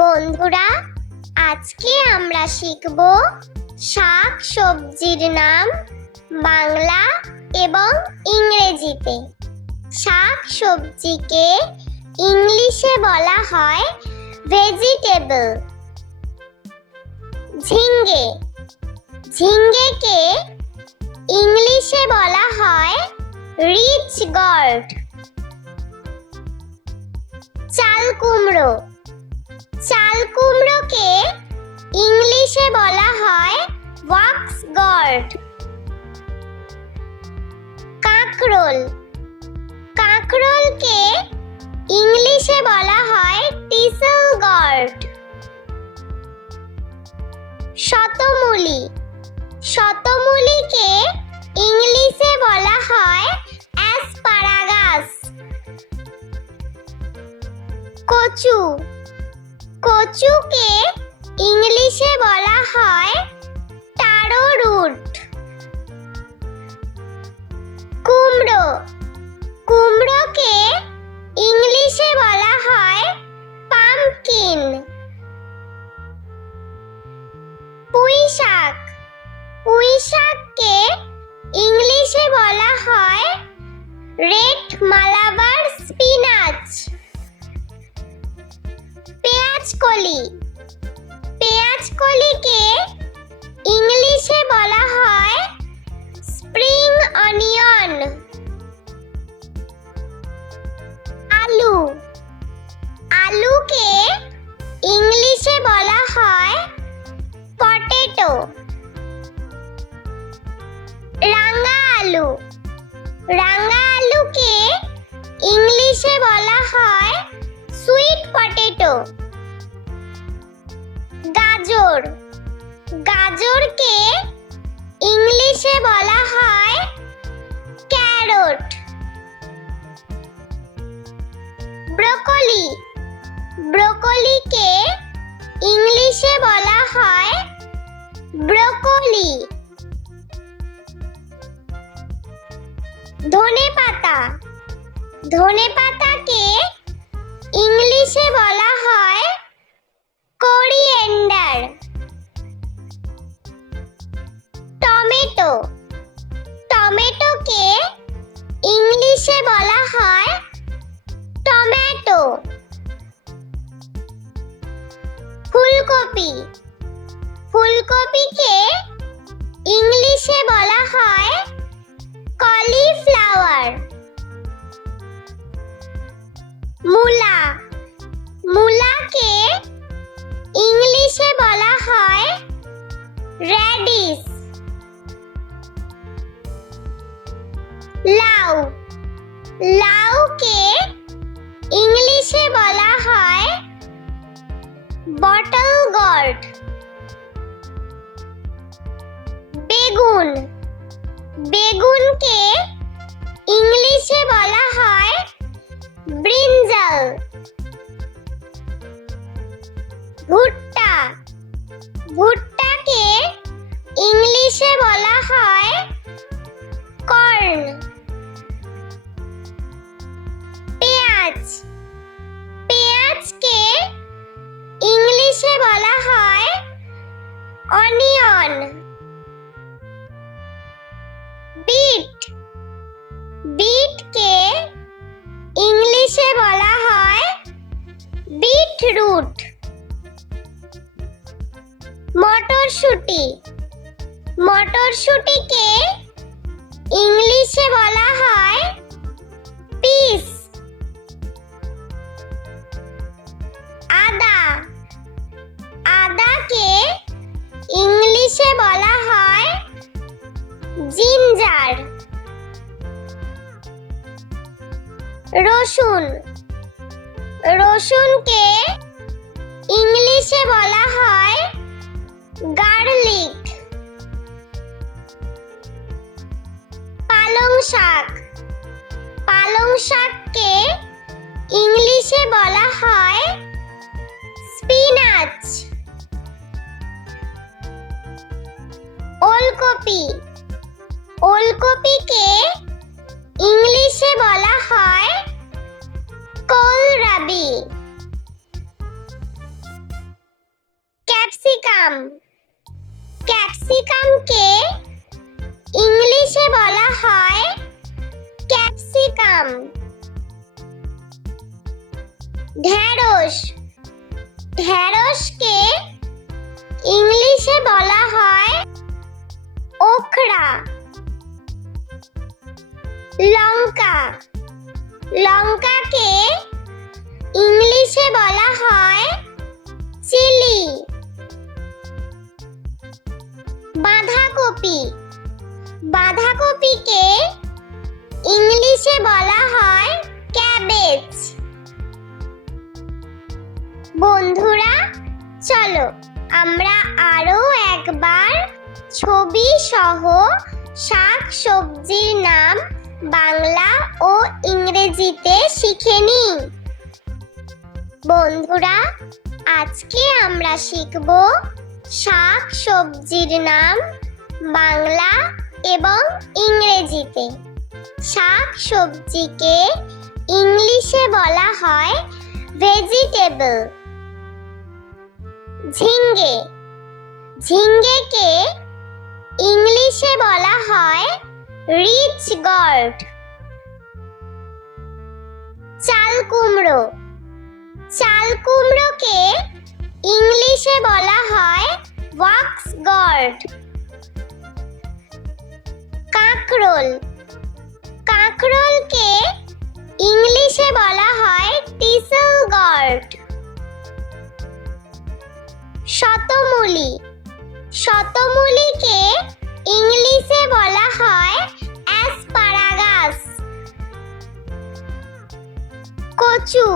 বন্ধুরা, আজকে আমরা শিখব শাক সবজির নাম বাংলা এবং ইংরেজিতে। শাক সবজিকে ইংলিশে বলা হয় ভেজিটেবল। ঝিঙ্গে, ঝিঙ্গেকে ইংলিশে বলা হয় রিচ গর্ড। চাল কুমড়ো, চাল কুমড়োকে ইংলিশে বলা হয় ওয়াক্স গর্ড। কাঁকরোল, কাঁকরোলকে ইংলিশে বলা হয় টিসেল গর্ড। শতমূলি, শতমূলিকে ইংলিশে বলা হয় অ্যাসপারাগাস। কচু, কচুকে ইংলিশে বলা হয় টারো রুট। কুমড়ো, কুমড়োকে ইংলিশে বলা হয় পাম্পকিন। পুঁই শাক, পুঁই শাককে ইংলিশে বলা হয় রেড মালাবার স্পিনাচ। পেঁয়াজকলি, পেঁয়াজকলিকে ইংলিশে বলা হয় স্প্রিং অনিয়ন। আলু, আলুকে ইংলিশে বলা হয় পটেটো। রাঙা আলু, রাঙা আলুকে ইংলিশে বলা হয় সুইট পটেটো। গাজর, গাজরকে ইংলিশে বলা হয় ক্যারট। ব্রকলি, ব্রকলিকে ইংলিশে বলা হয় ব্রোকলি। ধনেপাতা, ধনেপাতাকে ইংলিশে বলা হয় কোরিয়েন্ডার। টমেটো, টমেটোকে ইংলিশে বলা হয় টমেটো। ফুলকপি, ফুলকপিকে ইংলিশে বলা হয় কলিফ্লাওয়ার। মূলা, মূলাকে ইংলিশে বলা হয় রেডিশ। লাউ, লাউকে ইংলিশে বলা হয় বটল গর্ড। বেগুন, বেগুনকে ইংলিশে বলা হয় ব্রিনজাল। ভুট্টা, ভুট্টাকে ইংলিশে বলা হয় কর্ন। পেঁয়াজ, পেঁয়াজকে ইংলিশে বলা হয় অনিয়ন। বিট, বিটকে ইংলিশে বলা হয় বিটরুট। মটরশুঁটি, মটরশুঁটিকে ইংলিশে বলা হয় পিস। আদা, আদাকে ইংলিশে বলা হয় জিঞ্জার। রসুন, রসুনকে ইংলিশে বলা হয় গার্লিক। পালং শাক, পালং শাককে ইংলিশে বলা হয় স্পিনাচ। ওলকপি, ওলকপিকে ইংলিশে বলা হয় কোলরাবি। ক্যাপসিকাম। ক্যাপসিকামকে ইংলিশে বলা হয় ক্যাপসিকাম। ঢেঁড়স। ঢেঁড়সকে ইংলিশে বলা হয় ওকরা। লঙ্কা। লঙ্কাকে ইংলিশে বলা হয় চিলি। বাঁধাকপি। বাঁধাকপিকে ইংলিশে বলা হয় ক্যাবেজ। বন্ধুরা, চলো আমরা আরো একবার ছবি সহ শাক সবজির নাম বাংলা ও ইংরেজিতে শিখে নিই। বন্ধুরা, আজকে আমরা শিখব শাক সবজির নাম বাংলা এবং ইংরেজিতে। শাক সবজিকে ইংলিশে বলা হয় ভেজিটেবল। ঝিঙ্গে। ঝিঙ্গেকে ইংলিশে বলা হয় রিচ গর্ড। চাল কুমড়ো। চাল কুমড়োকে ইংলিশে বলা হয় ওয়াক্স গর্ড। কাঁকরোল। কাঁকরোলকে ইংলিশে বলা হয় টিসেল গর্ড। শতমূলি। শতমূলিকে ইংলিশে বলা হয় অ্যাসপারাগাস। কচু।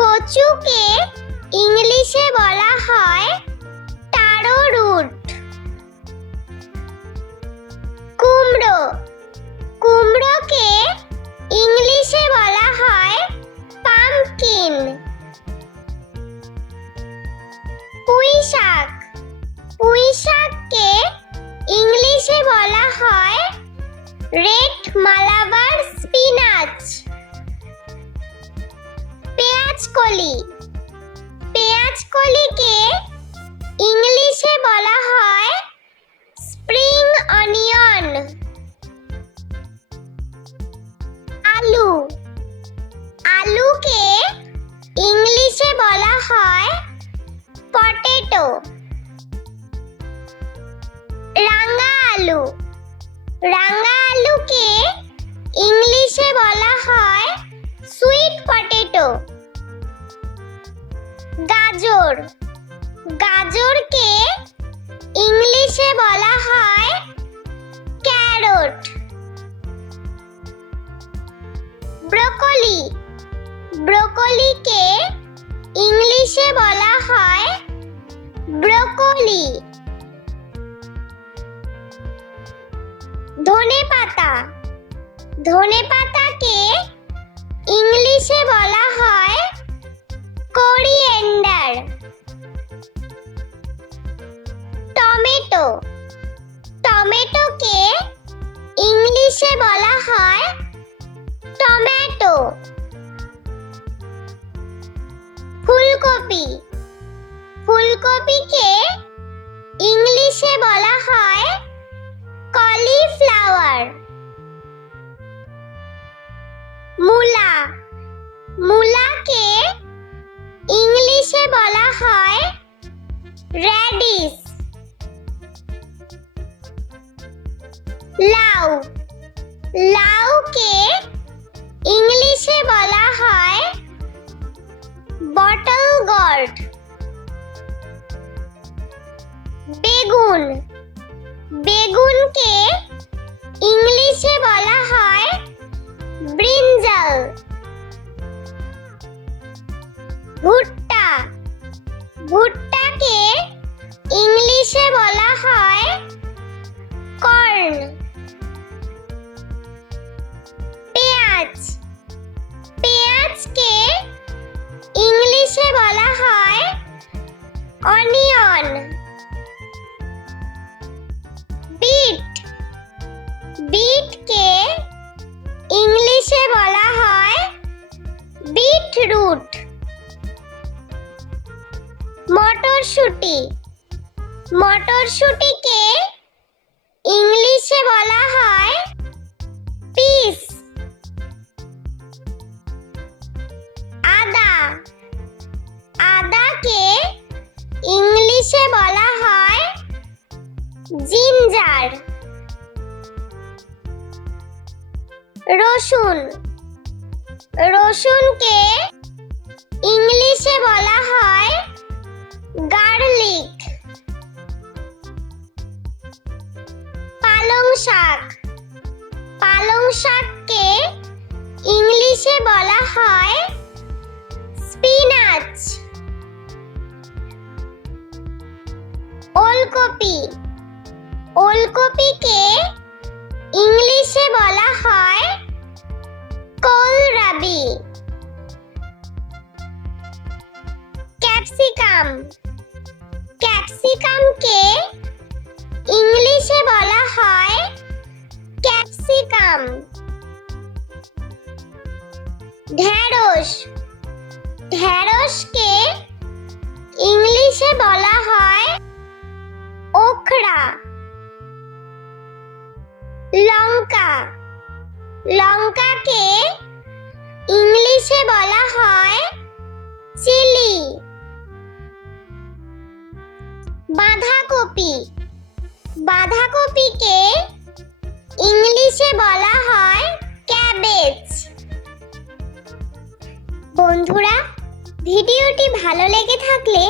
কচুকে ইংলিশে বলা হয় টারো রুট। কুমড়ো। কুমড়োকে ইংলিশে বলা হয় পাম্পকিন। পুঁই শাক। পুঁই শাককে ইংলিশে বলা হয় রেড মালাবার স্পিনাচ। পেঁয়াজকলি। পেঁয়াজকলিকে ইংলিশে বলা হয় স্প্রিং অনিয়ন। আলু। আলুকে ইংলিশে বলা হয় পটেটো। রাঙা আলু। রাঙা আলুকে ইংলিশে বলা হয় সুইট পটেটো। গাজর। গাজরকে ইংলিশে বলা হয় ক্যারট। ব্রোকলি। ব্রোকলিকে ইংলিশে বলা হয় ব্রোকলি। ধনেপাতা। ধনেপাতাকে ইংলিশে বলা হয় কোরিয়েন্ডার। টমেটো। টমেটোকে ইংলিশে বলা হয় টমেটো। ফুলকপি। ফুলকপিকে ইংলিশে বলা হয় কলিফ্লাওয়ার। মূলা। মূলাকে ইংলিশে বলা হয় রেডিশ। লাউ। লাউকে ইংলিশে বলা হয় বটল গর্ড। বেগুন। বেগুনকে ইংলিশে বলা হয় ব্রিঞ্জাল। ভুট্টা। ভুট্টাকে ইংলিশে বলা হয় কর্ন। পেঁয়াজ। পেঁয়াজকে ইংলিশে বলা হয় অনিয়ন। বিট। বিটকে ইংলিশে বলা হয় বিটরুট। মটরশুঁটি মটরশুঁটিকে ইংলিশে বলা হয় পিস। আদা আদাকে ইংলিশে বলা হয় জিঞ্জার। রসুন রসুনকে ইংলিশে বলা হয় গার্লিক। পালং শাক পালং শাককে ইংলিশে বলা হয় স্পিনাচ। ওলকপি ওলকপিকে ইংলিশে বলা হয় কোলরাবি। ক্যাপসিকাম ক্যাপসিকামকে ইংলিশে বলা হয় ক্যাপসিকাম। ঢেঁড়স ঢেঁড়সকে ইংলিশে বলা হয় ওকরা। লঙ্কা লঙ্কাকে ইংলিশে বলা হয় চিলি। বাঁধাকপি বাঁধাকপিকে ইংলিশে বলা হয় ক্যাবেজ। বন্ধুরা, ভিডিওটি ভালো লেগে থাকলে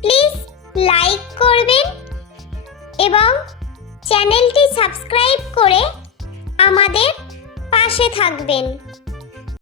প্লিজ লাইক করবেন এবং চ্যানেলটি সাবস্ক্রাইব করে আমাদের পাশে থাকবেন।